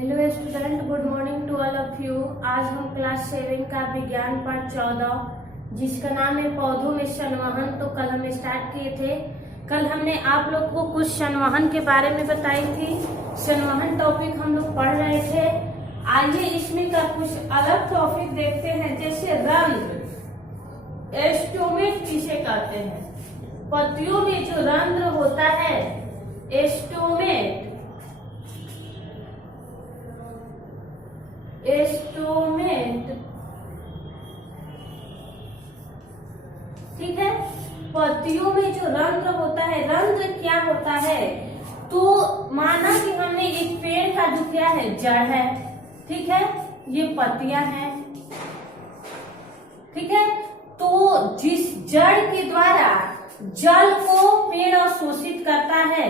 Hello student, good morning to all of you. आज हम class 7 का विज्ञान पाठ 14 जिसका नाम है पौधों में संवहन, तो कल हम स्टार्ट किए थे। कल हमने आप लोग को कुछ संवहन के बारे में बताई थी। संवहन टॉपिक हम लोग पढ़ रहे थे। आइए इसमें का कुछ अलग टॉपिक देखते हैं, जैसे रंध्र, एस्टोमेट किसे कहते हैं। पत्तियों में जो रंध्र होता है एस्टोमेट, ठीक है। पत्तियों में जो रंध्र होता है, रंध्र क्या होता है, तो माना कि हमने एक पेड़ का जो क्या है जड़ है, ठीक है, ये पत्तियां हैं, ठीक है। तो जिस जड़ के द्वारा जल को पेड़ अवशोषित करता है,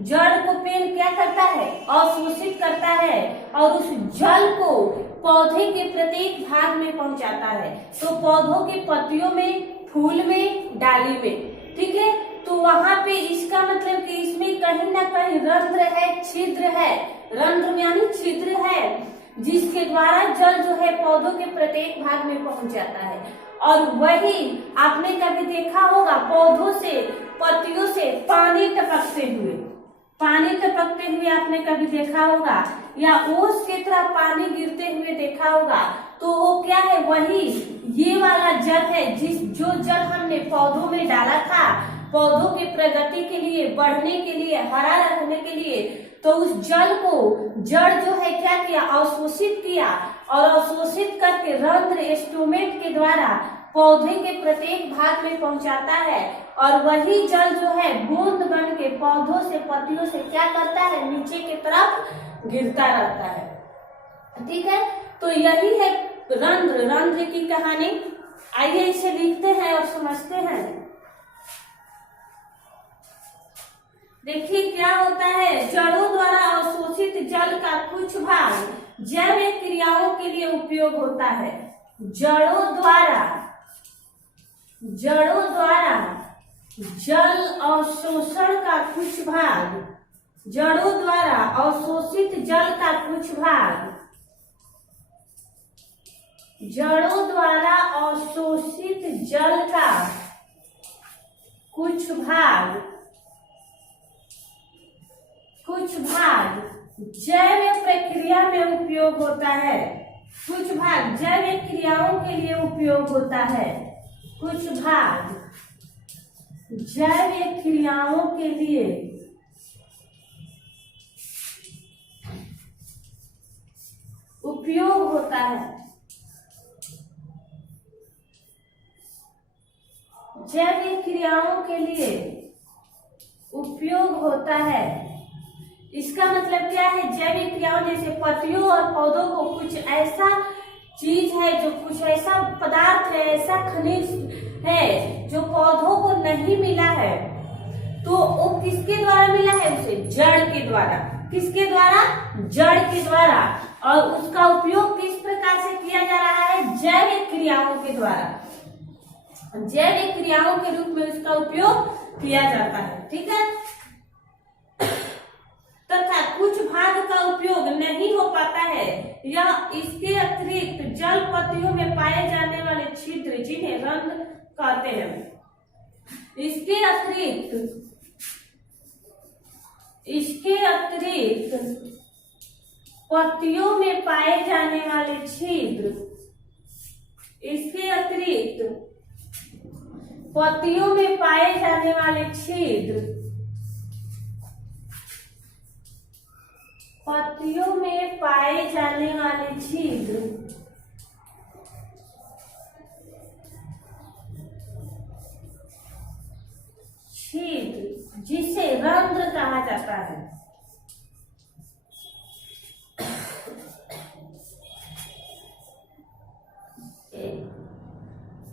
जड़ को पेड़ क्या करता है, अवशोषित करता है, और उस जल को पौधे के प्रत्येक भाग में पहुंचाता है। तो पौधों के पत्तियों में, फूल में, डाली में, ठीक है। तो वहां पे इसका मतलब कि इसमें कहीं ना कहीं रंध्र है, छिद्र है। रंध्र यानी छिद्र है, जिसके द्वारा जल जो है पौधों के प्रत्येक भाग में पहुंच जाता है। और वही आपने कभी देखा होगा, पौधों से, पत्तियों से पानी टपकते हुए आपने कभी देखा होगा, या ओस की तरह पानी गिरते हुए देखा होगा। तो वो क्या है, वही ये वाला जल है, जो जल हमने पौधों में डाला था, पौधों की प्रगति के लिए, बढ़ने के लिए, हरा रखने के लिए। तो उस जल को जड़ जो है क्या किया, अवशोषित किया, और अवशोषित करके रंध्र एस्टोमेट के द्वारा पौधे के प्रत्येक भाग में पहुंचाता है। और वही जल जो है बूंद बन के पौधों से, पत्तियों से क्या करता है, नीचे की तरफ गिरता रहता है, ठीक है। तो यही है रंध्र की कहानी। आइए इसे लिखते हैं और समझते हैं। देखिए क्या होता है, जड़ों द्वारा अवशोषित जल का कुछ भाग जैविक क्रियाओं के लिए उपयोग होता है। जड़ों द्वारा जल अवशोषण का कुछ भाग, जड़ों द्वारा अवशोषित जल का कुछ भाग, जड़ों द्वारा अवशोषित जल का कुछ भाग जैव प्रक्रिया में उपयोग होता है। कुछ भाग जैविक क्रियाओं के लिए उपयोग होता है। कुछ भाग जैविक क्रियाओं के लिए उपयोग होता है। जैविक क्रियाओं के लिए उपयोग होता है। इसका मतलब क्या है, जैविक क्रियाओं जैसे पत्तियों और पौधों को कुछ ऐसा चीज है, जो कुछ ऐसा पदार्थ है, ऐसा खनिज है जो पौधों को नहीं मिला है, तो वो किसके द्वारा मिला है, उसे जड़ के द्वारा। किसके द्वारा, जड़ के द्वारा। और उसका उपयोग किस प्रकार से किया जा रहा है, जैविक क्रियाओं के द्वारा। जैविक क्रियाओं के रूप में उसका उपयोग किया जाता है, ठीक है। तथा कुछ भाग का उपयोग नहीं हो पाता है, या इसके अतिरिक्त जल पत्तियों में पाए जाने वाले छिद्र, जिन्हें रंध्र कहते हैं, इसके अतिरिक्त पत्तियों में पाए जाने वाले छिद्र, इसके अतिरिक्त पत्तियों में पाए जाने वाले छिद्र, पत्तियों में पाए जाने वाले छिद्र जिसे रंध्र कहा जाता है।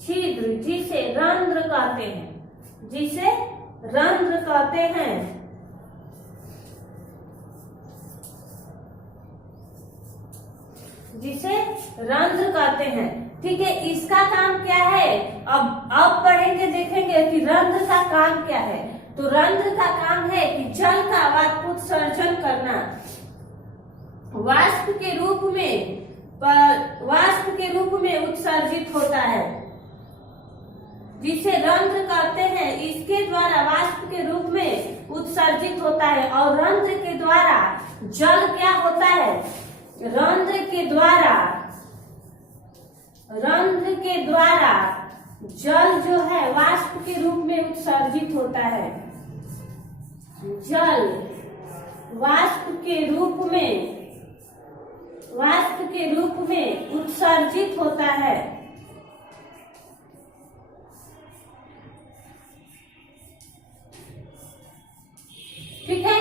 छिद्र जिसे रंध्र कहते हैं, जिसे रंध्र कहते हैं। जिसे रंध्र कहते हैं, ठीक है। इसका काम क्या है, अब पढ़ेंगे, देखेंगे कि रंध्र का काम क्या है। तो रंध्र का काम है कि जल का उत्सर्जन करना। वाष्प के रूप में उत्सर्जित होता है, जिसे रंध्र कहते हैं। इसके द्वारा वाष्प के रूप में उत्सर्जित होता है और रंध्र के द्वारा जल क्या होता है? रंध्र के द्वारा जल जो है वाष्प के रूप में उत्सर्जित होता है। जल वाष्प के रूप में उत्सर्जित होता है। ठीक है।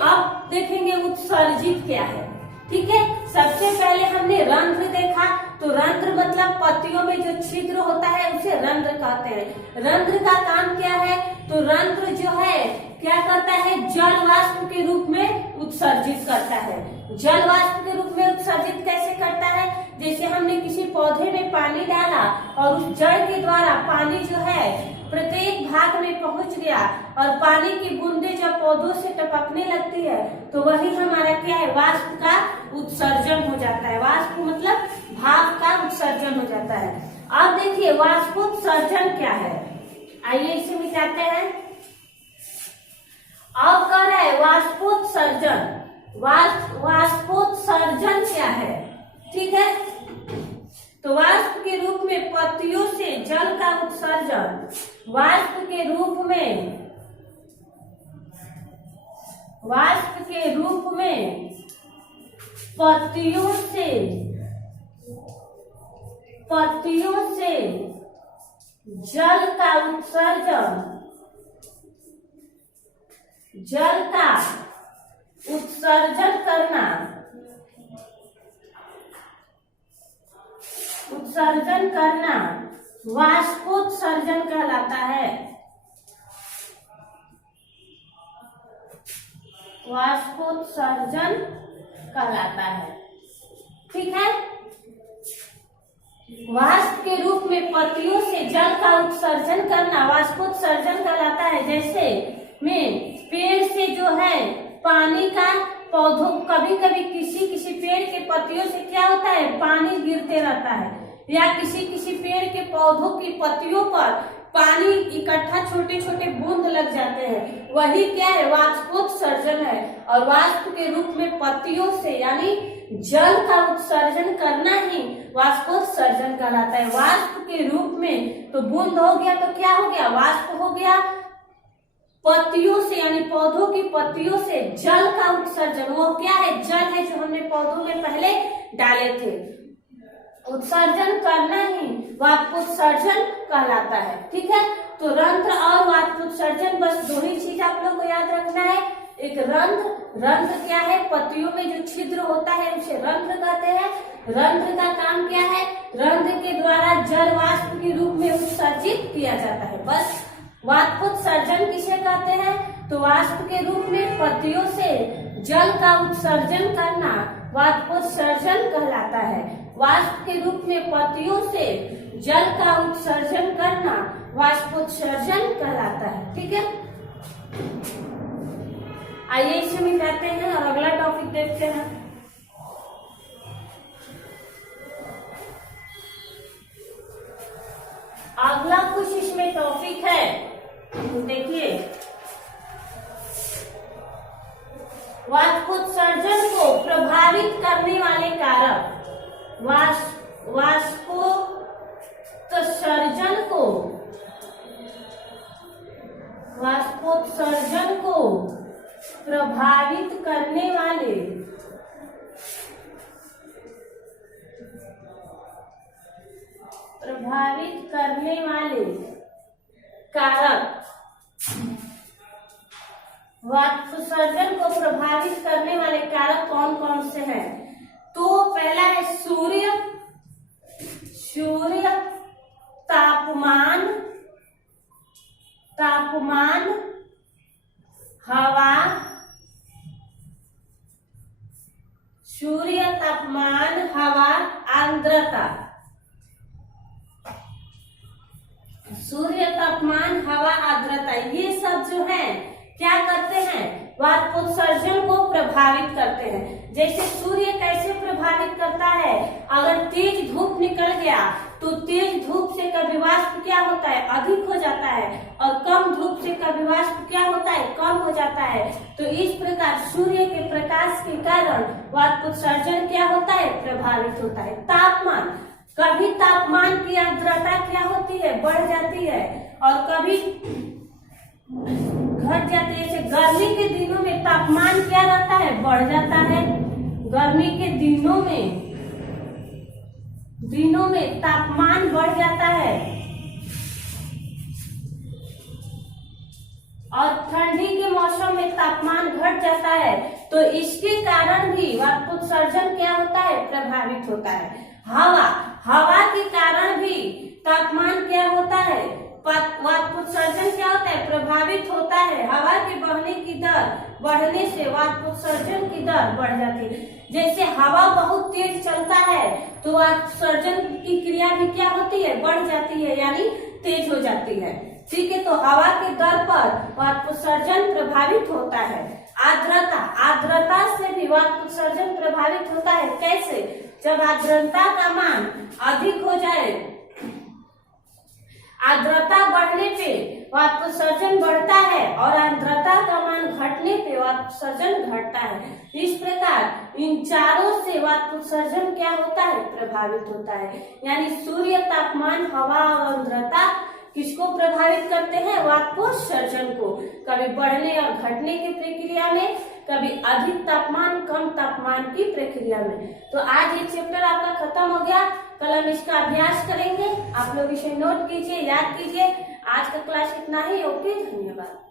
अब देखेंगे उत्सर्जित क्या है। ठीक है। सबसे पहले हमने रंध्र देखा, तो रंध्र मतलब पत्तियों में जो छिद्र होता है उसे रंध्र कहते हैं। रंध्र का काम क्या है? तो रंध्र जो है क्या करता है? जल वाष्प के रूप में उत्सर्जित करता है। जल वाष्प के रूप में उत्सर्जित कैसे करता है? जैसे हमने किसी पौधे में पानी डाला और उस जल के द्वारा पानी जो है प्रत्येक भाग में पहुंच गया और पानी की बूंदें जब पौधों से टपकने लगती है तो वही हमारा क्या है? वाष्प का उत्सर्जन हो जाता है। वाष्प मतलब भाप का उत्सर्जन हो जाता है। अब देखिए वाष्पोत्सर्जन क्या है, आइए इसे मिटाते हैं। अब कह रहा है वाष्पोत्सर्जन। वाष्पोत्सर्जन क्या है? ठीक है। तो वाष्प के रूप में पत्तियों से जल का उत्सर्जन, वाष्प के रूप में पत्तियों से जल का उत्सर्जन करना वाष्पोत्सर्जन कहलाता है। वाष्पोत्सर्जन कहलाता है। ठीक है। वाष्प के रूप में पत्तियों से जल का उत्सर्जन करना वाष्पोत्सर्जन कहलाता है। जैसे में पेड़ से जो है पानी का पौधों, कभी कभी किसी पेड़ के पत्तियों से क्या होता है? पानी गिरते रहता है, या किसी पेड़ के पौधों की पत्तियों पर पानी इकट्ठा छोटे छोटे बूंद लग जाते हैं, वही क्या है? वाष्पोत्सर्जन है। और वाष्प के रूप में पत्तियों से यानी जल का उत्सर्जन करना ही वाष्पोत्सर्जन कहलाता है। वाष्प के रूप में तो बूंद हो गया तो क्या हो गया? वाष्प हो गया। पत्तियों से यानी पौधों की पत्तियों से जल का उत्सर्जन, वो क्या है? जल है जो हमने पौधों में पहले डाले थे। उत्सर्जन करना ही वाष्पोत्सर्जन कहलाता है। ठीक है। तो रंध्र और वाष्पोत्सर्जन बस दो ही चीज आप लोग को याद रखना है। एक रंध्र क्या है? पत्तियों में जो छिद्र होता है उसे रंध्र कहते हैं। रंध्र का काम क्या है? रंध्र के द्वारा जल वाष्प के रूप में उत्सर्जित किया जाता है। बस। वाष्पोत्सर्जन किसे कहते हैं? तो वाष्प के रूप में पत्तियों से जल का उत्सर्जन करना वाष्पोत्सर्जन कहलाता है। वाष्प के रूप में पत्तियों से जल का उत्सर्जन करना वाष्पोत्सर्जन कहलाता है। ठीक है। आइए इसे मिटाते हैं और अगला टॉपिक देखते हैं। अगला कुछ इसमें टॉपिक है, देखिए वाष्पोत्सर्जन को प्रभावित करने वाले कारक। वाष्पोत्सर्जन को प्रभावित करने वाले कारक। वाष्पोत्सर्जन को प्रभावित करने वाले कारक कौन कौन से हैं? तो पहला है सूर्य, तापमान, हवा, सूर्य, तापमान, हवा, आर्द्रता। सूर्य, तापमान, हवा, आर्द्रता, ये सब जो है क्या करते हैं? वाष्पोत्सर्जन को प्रभावित करते हैं। जैसे सूर्य कैसे प्रभावित करता है, अगर तेज धूप निकल गया तो तेज धूप से कभी वाष्प क्या होता है, अधिक हो जाता है, और कम धूप से कभी वाष्प क्या होता है, कम हो जाता है। तो इस प्रकार सूर्य के प्रकाश के कारण वाष्पोत्सर्जन क्या होता है, प्रभावित होता है। तापमान, कभी तापमान की आर्द्रता क्या होती है, बढ़ जाती है, और कभी घट जाती है। जैसे गर्मी के दिनों में तापमान क्या रहता है, बढ़ जाता है। गर्मी के दिनों में तापमान बढ़ जाता है, और ठंडी के मौसम में तापमान घट जाता है। तो इसके कारण भी वाष्पोत्सर्जन क्या होता है, प्रभावित होता है। हवा के कारण भी तापमान क्या होता है, वाष्पोत्सर्जन क्या होता है, प्रभावित होता है। हवा के बहने की दर बढ़ने से वाष्पोत्सर्जन की दर बढ़ जाती है। जैसे हवा बहुत तेज चलता है तो वाष्पोत्सर्जन की क्रिया भी क्या होती है, बढ़ जाती है, यानी तेज हो जाती है। ठीक है, तो हवा की दर पर वाष्पोत्सर्जन प्रभावित होता है। आर्द्रता से भी वाष्पोत्सर्जन प्रभावित होता है। कैसे, जब आर्द्रता का मान अधिक हो जाए, आर्द्रता बढ़ने पे वाष्पोत्सर्जन बढ़ता है, और आर्द्रता का मान घटने पे वाष्पोत्सर्जन घटता है। इस प्रकार इन चारों से वाष्पोत्सर्जन क्या होता है, प्रभावित होता है। यानी सूर्य, तापमान, हवा और आर्द्रता किसको प्रभावित करते हैं, वाष्पोत्सर्जन को। कभी बढ़ने और घटने की प्रक्रिया में, कभी अधिक तापमान कम तापमान की प्रक्रिया में। तो आज ये चैप्टर आपका खत्म हो गया। कल हम इसका अभ्यास करेंगे। आप लोग इसे नोट कीजिए, याद कीजिए। आज का क्लास इतना ही। ओके, धन्यवाद।